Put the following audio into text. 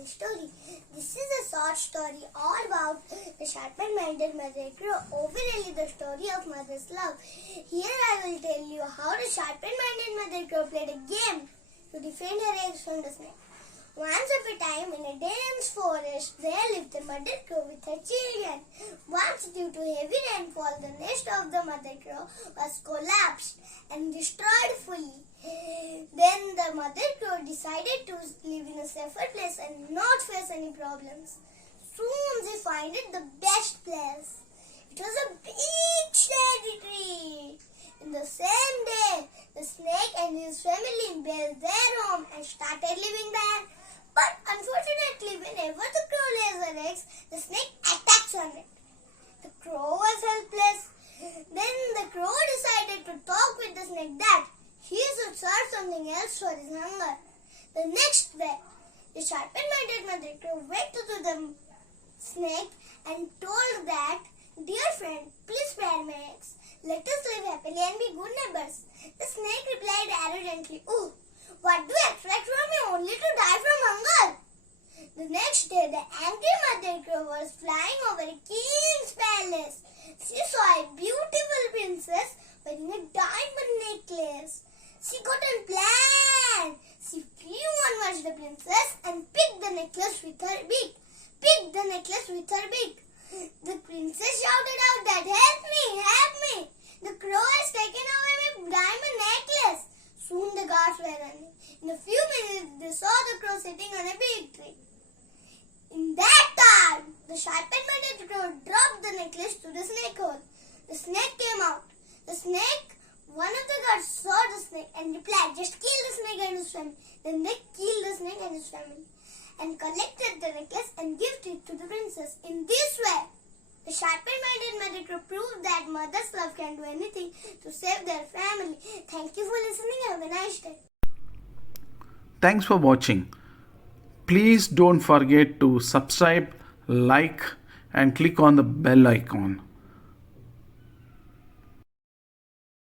my story. This is a short story all about the sharp-minded mother crow, overly the story of mother's love. Here I will tell you how the sharp-minded mother crow played a game to defend her eggs from the snake. Once upon a time, in a dense forest, there lived the mother crow with her children. Once, due to heavy rainfall, the nest of the mother crow was collapsed and destroyed fully. Then the mother crow decided to live in a safer place and not face any problems. Soon she found the best place. It was a big shady tree. In the same day, the snake and his family built their home and started living there. But unfortunately, whenever the crow lays her eggs, the snake attacks on it. The crow was helpless. Then the crow decided to talk with the snake that he should serve something else for his hunger. The next day, the sharp-minded mother crow went to the snake and told that, "Dear friend, please spare my eggs. Let us live happily and be good neighbors." The snake replied arrogantly, "Oh, what do you expect from me? Only to die from hunger?" The next day, the angry mother crow was flying over a king's palace. She saw a beautiful princess wearing a diamond necklace. She got a plan. She flew onwards the princess and picked the necklace with her beak. Picked the necklace with her beak. The princess shouted out that, "Help me! Help me! The crow has taken away my diamond necklace." Soon the guards were running. In a few minutes, they saw the crow sitting on a big tree. In that time, the sharp-minded crow dropped the necklace to the snake hole. The snake came out. One of the guards saw the snake and replied, "Just kill the snake and his family." Then they killed the snake and his family and collected the necklace and gave it to the princess. In this way, the sharp-minded mother crow proved that mother's love can do anything to save their family. Thank you for listening. Have a nice day. Thanks for watching. Please don't forget to subscribe, like, and click on the bell icon.